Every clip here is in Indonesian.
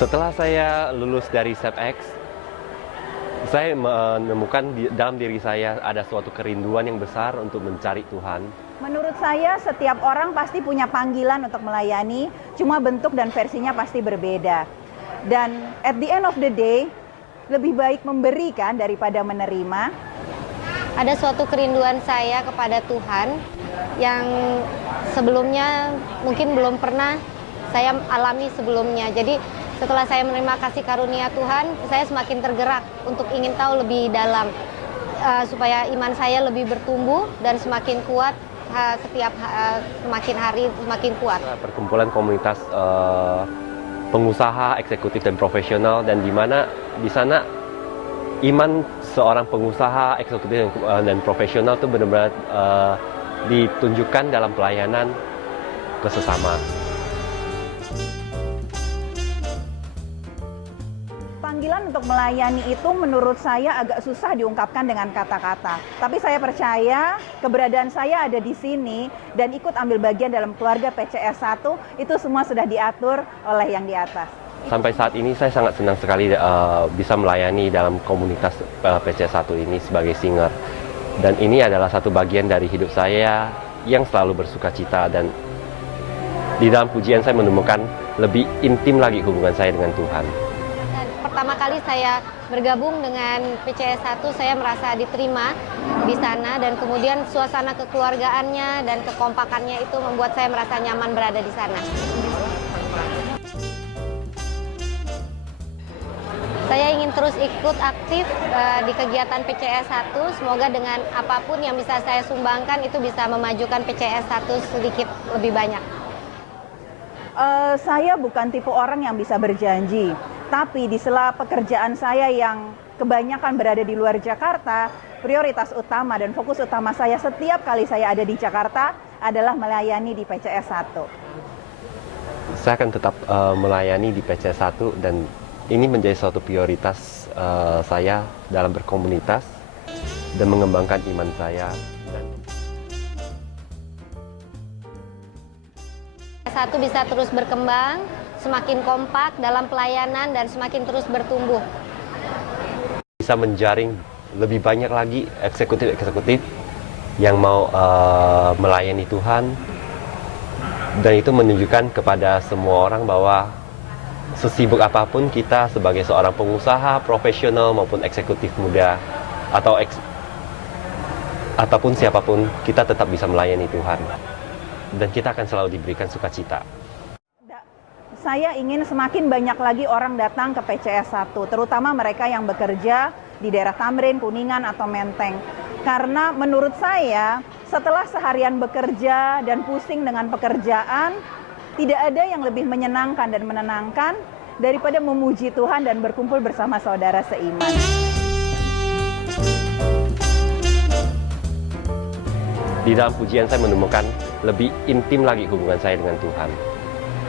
Setelah saya lulus dari SEPX, saya menemukan dalam diri saya ada suatu kerinduan yang besar untuk mencari Tuhan. Menurut saya, setiap orang pasti punya panggilan untuk melayani, cuma bentuk dan versinya pasti berbeda. Dan at the end of the day, lebih baik memberikan daripada menerima. Ada suatu kerinduan saya kepada Tuhan yang sebelumnya mungkin belum pernah saya alami sebelumnya. Jadi setelah saya menerima kasih karunia Tuhan, saya semakin tergerak untuk ingin tahu lebih dalam supaya iman saya lebih bertumbuh dan semakin kuat setiap semakin hari semakin kuat. Perkumpulan komunitas pengusaha, eksekutif dan profesional, dan di sana iman seorang pengusaha, eksekutif dan profesional itu benar-benar ditunjukkan dalam pelayanan ke sesama. Panggilan untuk melayani itu menurut saya agak susah diungkapkan dengan kata-kata. Tapi saya percaya keberadaan saya ada di sini dan ikut ambil bagian dalam keluarga PCS 1 itu semua sudah diatur oleh yang di atas. Sampai saat ini saya sangat senang sekali bisa melayani dalam komunitas PCS 1 ini sebagai singer. Dan ini adalah satu bagian dari hidup saya yang selalu bersuka cita, dan di dalam pujian saya menemukan lebih intim lagi hubungan saya dengan Tuhan. Pertama kali saya bergabung dengan PCS 1, saya merasa diterima di sana, dan kemudian suasana kekeluargaannya dan kekompakannya itu membuat saya merasa nyaman berada di sana. Saya ingin terus ikut aktif di kegiatan PCS 1, semoga dengan apapun yang bisa saya sumbangkan itu bisa memajukan PCS 1 sedikit lebih banyak. Saya bukan tipe orang yang bisa berjanji, tapi di sela pekerjaan saya yang kebanyakan berada di luar Jakarta, prioritas utama dan fokus utama saya setiap kali saya ada di Jakarta adalah melayani di PCS 1. Saya akan tetap melayani di PCS 1, dan ini menjadi suatu prioritas saya dalam berkomunitas dan mengembangkan iman saya. Satu bisa terus berkembang, semakin kompak dalam pelayanan dan semakin terus bertumbuh. Bisa menjaring lebih banyak lagi eksekutif-eksekutif yang mau melayani Tuhan, dan itu menunjukkan kepada semua orang bahwa sesibuk apapun kita sebagai seorang pengusaha, profesional maupun eksekutif muda ataupun siapapun, kita tetap bisa melayani Tuhan. Dan kita akan selalu diberikan sukacita. Saya ingin semakin banyak lagi orang datang ke PCS 1, terutama mereka yang bekerja di daerah Tamrin, Kuningan, atau Menteng. Karena menurut saya, setelah seharian bekerja dan pusing dengan pekerjaan, tidak ada yang lebih menyenangkan dan menenangkan daripada memuji Tuhan dan berkumpul bersama saudara seiman. Di dalam pujian saya menemukan lebih intim lagi hubungan saya dengan Tuhan.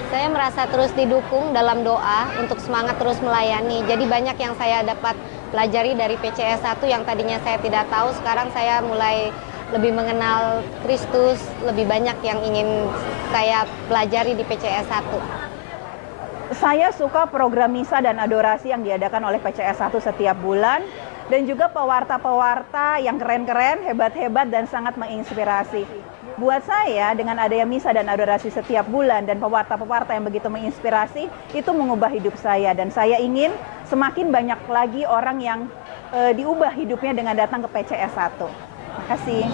Saya merasa terus didukung dalam doa untuk semangat terus melayani. Jadi banyak yang saya dapat pelajari dari PCS 1 yang tadinya saya tidak tahu. Sekarang saya mulai lebih mengenal Kristus, lebih banyak yang ingin saya pelajari di PCS 1. Saya suka program misa dan adorasi yang diadakan oleh PCS 1 setiap bulan, dan juga pewarta-pewarta yang keren-keren, hebat-hebat, dan sangat menginspirasi. Buat saya, dengan adanya misa dan adorasi setiap bulan dan pewarta-pewarta yang begitu menginspirasi, itu mengubah hidup saya. Dan saya ingin semakin banyak lagi orang yang diubah hidupnya dengan datang ke PCS 1. Terima kasih.